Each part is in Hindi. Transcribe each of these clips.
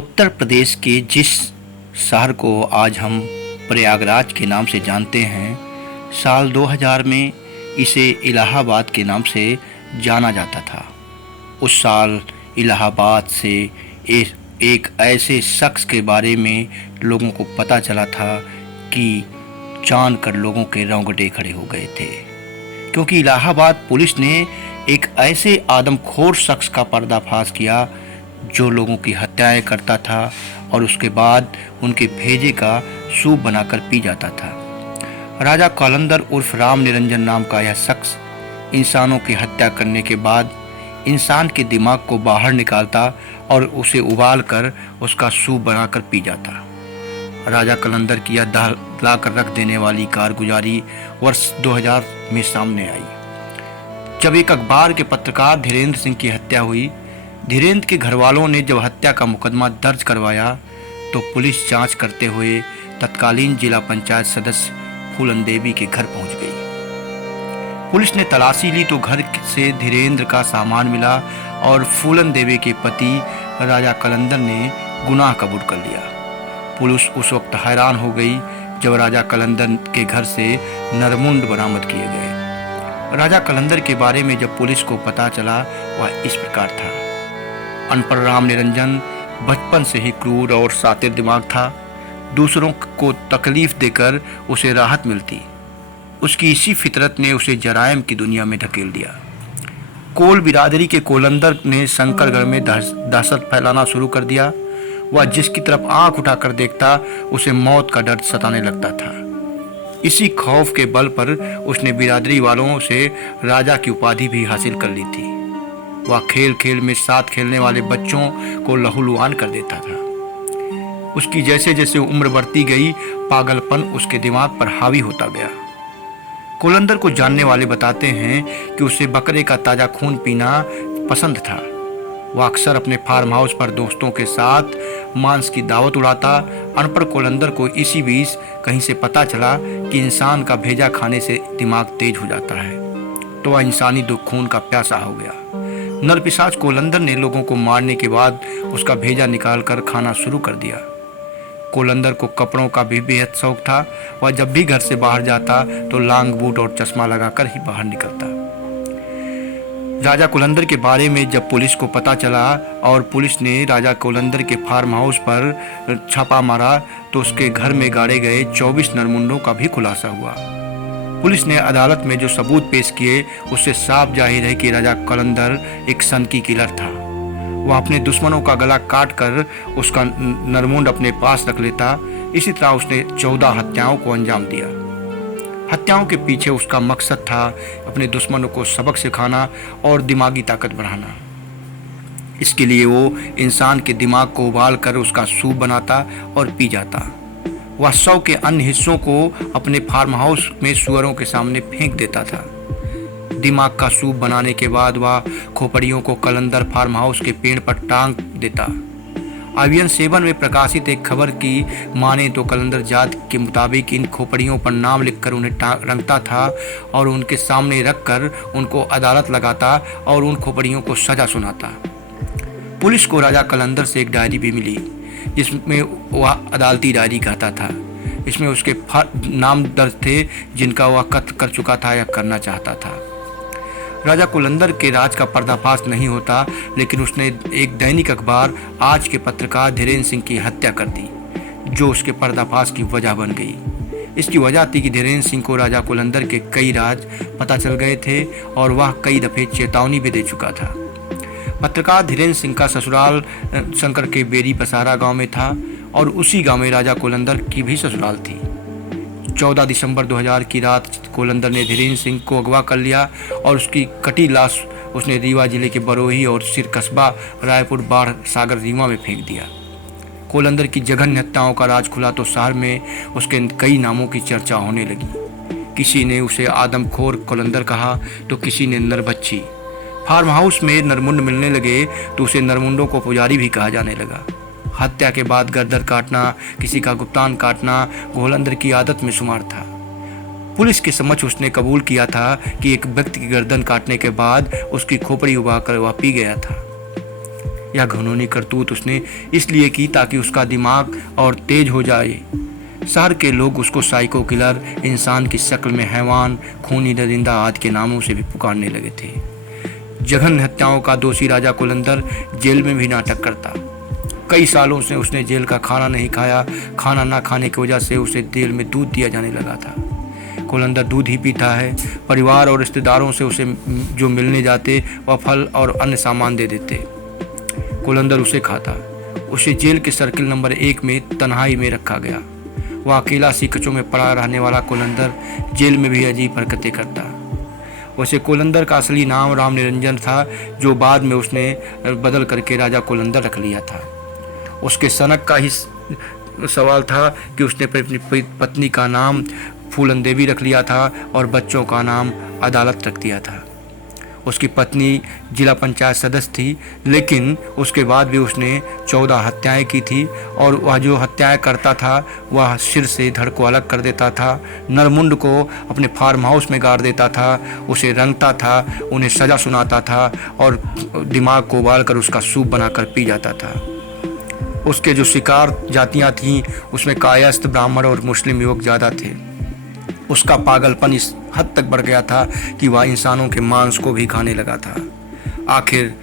उत्तर प्रदेश के जिस शहर को आज हम प्रयागराज के नाम से जानते हैं, साल 2000 में इसे इलाहाबाद के नाम से जाना जाता था। उस साल इलाहाबाद से एक ऐसे शख्स के बारे में लोगों को पता चला था कि जानकर लोगों के रोंगटे खड़े हो गए थे, क्योंकि इलाहाबाद पुलिस ने एक ऐसे आदमखोर शख्स का पर्दाफाश किया जो लोगों की हत्याएं करता था और उसके बाद उनके भेजे का सूप बनाकर पी जाता था। राजा कलंदर उर्फ राम निरंजन नाम का यह शख्स इंसानों की हत्या करने के बाद इंसान के दिमाग को बाहर निकालता और उसे उबाल कर उसका सूप बनाकर पी जाता। राजा कलंदर की यह दहला कर रख देने वाली कारगुजारी वर्ष 2000 में सामने आई, जब एक अखबार के पत्रकार धीरेन्द्र सिंह की हत्या हुई। धीरेन्द्र के घरवालों ने जब हत्या का मुकदमा दर्ज करवाया तो पुलिस जांच करते हुए तत्कालीन जिला पंचायत सदस्य फूलन देवी के घर पहुंच गई। पुलिस ने तलाशी ली तो घर से धीरेन्द्र का सामान मिला और फूलन देवी के पति राजा कलंदर ने गुनाह कबूल कर लिया। पुलिस उस वक्त हैरान हो गई जब राजा कलंदर के घर से नरमुंड बरामद किए गए। राजा कलंदर के बारे में जब पुलिस को पता चला वह इस प्रकार था। अनपढ़ राम निरंजन बचपन से ही क्रूर और शातिर दिमाग था। दूसरों को तकलीफ देकर उसे राहत मिलती। उसकी इसी फितरत ने उसे जराइम की दुनिया में धकेल दिया। कोल बिरादरी के कोलंदर ने शंकरगढ़ में दहशत फैलाना शुरू कर दिया। वह जिसकी तरफ आंख उठाकर देखता उसे मौत का डर सताने लगता था। इसी खौफ के बल पर उसने बिरादरी वालों से राजा की उपाधि भी हासिल कर ली थी। वह खेल खेल में साथ खेलने वाले बच्चों को लहूलुहान कर देता था। उसकी जैसे जैसे उम्र बढ़ती गई, पागलपन उसके दिमाग पर हावी होता गया। कोलंदर को जानने वाले बताते हैं कि उसे बकरे का ताजा खून पीना पसंद था। वह अक्सर अपने फार्म हाउस पर दोस्तों के साथ मांस की दावत उड़ाता। अनपढ़ कोलंदर को इसी बीच कहीं से पता चला कि इंसान का भेजा खाने से दिमाग तेज हो जाता है, तो वह इंसानी खून का प्यासा हो गया। नरपिशाच कोलंदर ने लोगों को मारने के बाद उसका भेजा निकालकर खाना शुरू कर दिया। कोलंदर को कपड़ों का भी बेहद शौक था। वह जब भी घर से बाहर जाता तो लांग बूट और चश्मा लगाकर ही बाहर निकलता। राजा कोलंदर के बारे में जब पुलिस को पता चला और पुलिस ने राजा कोलंदर के फार्म हाउस पर छापा मारा तो उसके घर में गाड़े गए 24 नरमुंडों का भी खुलासा हुआ। पुलिस ने अदालत में जो सबूत पेश किए उससे साफ जाहिर है कि राजा कलंदर एक सनकी किलर था। वह अपने दुश्मनों का गला काट कर उसका नरमुंड अपने पास रख लेता। इसी तरह उसने 14 हत्याओं को अंजाम दिया। हत्याओं के पीछे उसका मकसद था अपने दुश्मनों को सबक सिखाना और दिमागी ताकत बढ़ाना। इसके लिए वो इंसान के दिमाग को उबाल कर उसका सूप बनाता और पी जाता। वह 100 के अन्य हिस्सों को अपने फार्म हाउस में सुअरों के सामने फेंक देता था। दिमाग का सूप बनाने के बाद वह खोपड़ियों को कलंदर फार्म हाउस के पेड़ पर टांग देता। IVN 7 में प्रकाशित एक खबर की माने तो कलंदर जात के मुताबिक इन खोपड़ियों पर नाम लिखकर उन्हें रंगता था और उनके सामने रखकर उनको अदालत लगाता और उन खोपड़ियों को सजा सुनाता। पुलिस को राजा कलंदर से एक डायरी भी मिली जिसमें वह अदालती डायरी कहता था। इसमें उसके नाम दर्ज थे जिनका वह कत्ल कर चुका था या करना चाहता था। राजा कोलंदर के राज का पर्दाफाश नहीं होता, लेकिन उसने एक दैनिक अखबार आज के पत्रकार धीरेन्द्र सिंह की हत्या कर दी, जो उसके पर्दाफाश की वजह बन गई। इसकी वजह थी कि धीरेन्द्र सिंह को राजा कोलंदर के कई राज पता चल गए थे और वह कई दफ़े चेतावनी भी दे चुका था। पत्रकार धीरेन्द्र सिंह का ससुराल शंकर के बेरी पसारा गांव में था और उसी गांव में राजा कोलंदर की भी ससुराल थी। 14 दिसंबर 2000 की रात कोलंदर ने धीरेन्द्र सिंह को अगवा कर लिया और उसकी कटी लाश उसने रीवा जिले के बरोही और सिर कस्बा रायपुर बाढ़ सागर रीवा में फेंक दिया। कोलंदर की जघन्य हत्याओं का राज खुला तो शहर में उसके कई नामों की चर्चा होने लगी। किसी ने उसे आदमखोर कोलंदर कहा तो किसी ने नरबच्ची। फार्म हाउस में नरमुंड मिलने लगे तो उसे नरमुंडों को पुजारी भी कहा जाने लगा। हत्या के बाद गर्दन काटना, किसी का गुप्तान काटना कोलंदर की आदत में शुमार था। पुलिस के समक्ष उसने कबूल किया था कि एक व्यक्ति की गर्दन काटने के बाद उसकी खोपड़ी उबाकर वह पी गया था। यह घिनौनी करतूत उसने इसलिए की ताकि उसका दिमाग और तेज हो जाए। शहर के लोग उसको साइको किलर, इंसान की शक्ल में हैवान, खूनी दरिंदा आदि के नामों से भी पुकारने लगे थे। जघन्य हत्याओं का दोषी राजा कुलंदर जेल में भी नाटक करता। कई सालों से उसने जेल का खाना नहीं खाया। खाना ना खाने की वजह से उसे जेल में दूध दिया जाने लगा था। कुलंदर दूध ही पीता है। परिवार और रिश्तेदारों से उसे जो मिलने जाते वह फल और अन्य सामान दे देते। कुलंदर उसे खाता। उसे जेल के सर्किल नंबर 1 में तन्हाई में रखा गया। वह अकेला सीकचों में पड़ा रहने वाला कुलंदर जेल में भी अजीब हरकतें करता। वैसे कुलंदर का असली नाम राम निरंजन था, जो बाद में उसने बदल करके राजा कुलंदर रख लिया था। उसके सनक का ही सवाल था कि उसने अपनी पत्नी का नाम फूलन देवी रख लिया था और बच्चों का नाम अदालत रख दिया था। उसकी पत्नी जिला पंचायत सदस्य थी, लेकिन उसके बाद भी उसने 14 हत्याएं की थी और वह जो हत्याएं करता था वह सिर से धड़ को अलग कर देता था, नरमुंड को अपने फार्म हाउस में गाड़ देता था, उसे रंगता था, उन्हें सज़ा सुनाता था और दिमाग को उबाल कर उसका सूप बनाकर पी जाता था। उसके जो शिकार जातियाँ थीं उसमें कायस्थ, ब्राह्मण और मुस्लिम युवक ज़्यादा थे। उसका पागलपन इस हद तक बढ़ गया था कि वह इंसानों के मांस को भी खाने लगा था। आखिर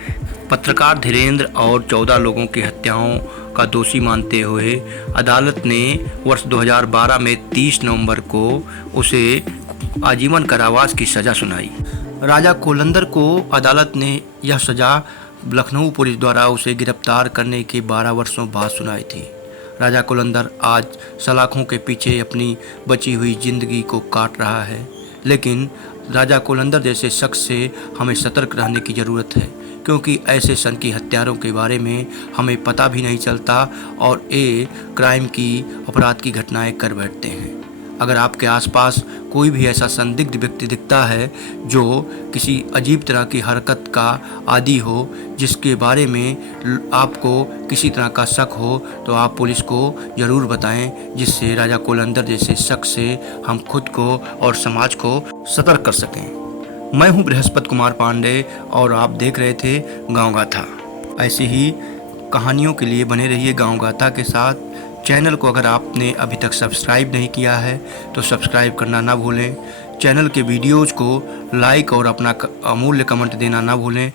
पत्रकार धीरेन्द्र और 14 लोगों की हत्याओं का दोषी मानते हुए अदालत ने वर्ष 2012 में 30 नवंबर को उसे आजीवन कारावास की सज़ा सुनाई। राजा कुलंदर को अदालत ने यह सज़ा लखनऊ पुलिस द्वारा उसे गिरफ्तार करने के 12 वर्षों बाद सुनाई थी। राजा कुलंदर आज सलाखों के पीछे अपनी बची हुई जिंदगी को काट रहा है, लेकिन राजा कुलंदर जैसे शख्स से हमें सतर्क रहने की ज़रूरत है, क्योंकि ऐसे सनकी हत्यारों के बारे में हमें पता भी नहीं चलता और ये क्राइम की, अपराध की घटनाएं कर बैठते हैं। अगर आपके आसपास कोई भी ऐसा संदिग्ध व्यक्ति दिखता है जो किसी अजीब तरह की हरकत का आदी हो, जिसके बारे में आपको किसी तरह का शक हो, तो आप पुलिस को ज़रूर बताएं, जिससे राजा कुलंदर जैसे शख्स से हम खुद को और समाज को सतर्क कर सकें। मैं हूं बृहस्पति कुमार पांडे और आप देख रहे थे गाँव गाथा। ऐसी ही कहानियों के लिए बने रहिए गाँव गाथा के साथ। चैनल को अगर आपने अभी तक सब्सक्राइब नहीं किया है तो सब्सक्राइब करना ना भूलें। चैनल के वीडियोज़ को लाइक और अपना अमूल्य कमेंट देना ना भूलें।